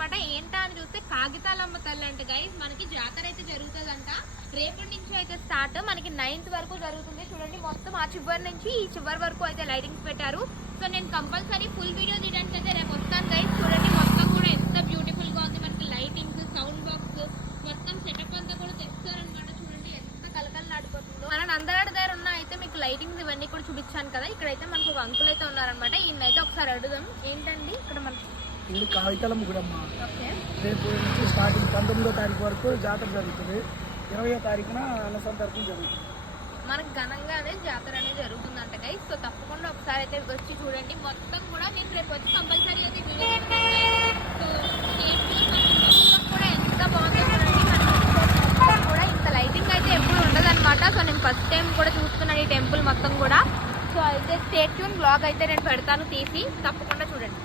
అనమాట. ఏంటా అని చూస్తే కాగితాలమ్మ తల్లి అంట గైస్. మనకి జాతర అయితే జరుగుతుందంట. రేపటి నుంచి అయితే స్టార్ట్, మనకి 9th వరకు జరుగుతుంది. చూడండి మొత్తం ఆ చివరి నుంచి ఈ చివరి వరకు అయితే లైటింగ్స్ పెట్టారు. సో నేను కంపల్సరీ ఫుల్ వీడియో తీయడానికి అయితే రేపు వస్తాను గైస్. చూడండి మొత్తం కూడా ఎంత బ్యూటిఫుల్ గా ఉంది. మనకి లైటింగ్స్, సౌండ్ బాక్స్, మొత్తం సెటప్ అంతా కూడా తెస్తారనమాట. చూడండి ఎంత కలకలలాడిపోతుందో. మన నందరాడ దగ్గర ఉన్న అయితే మీకు లైటింగ్స్ ఇవన్నీ కూడా చూపించాను కదా. ఇక్కడైతే మనకు ఒక అంకుల్ అయితే ఉన్నారనమాట. ఈయనైతే ఒకసారి అడుగుదాం. ఏంటండి ఇక్కడ మనకి ఇది కాగితాలమ్మ గుడమ్మ. రేపు నుంచి స్టార్టింగ్ 19వ తారీఖు వరకు జాతర జరుగుతుంది. 20వ తారీఖున అన్నసంతర్పణ జరుగుతుంది. మనకు ఘనంగానే జాతర అనేది జరుగుతుందంట గైస్. సో తప్పకుండా ఒకసారి అయితే వచ్చి చూడండి. మొత్తం కూడా నేను రేపు వచ్చి కంపల్సరీ అయితే వీడియో మొత్తం కూడా ఎంత బాగుందో చూడండి. మనకి కూడా ఇంత లైటింగ్ అయితే ఎప్పుడు ఉండదన్నమాట. సో నేను ఫస్ట్ టైం కూడా చూస్తున్నాను ఈ టెంపుల్ మొత్తం కూడా. సో అయితే స్టే ట్యూన్ బ్లాగ్ అయితే నేను పెడతాను తీసి, తప్పకుండా చూడండి.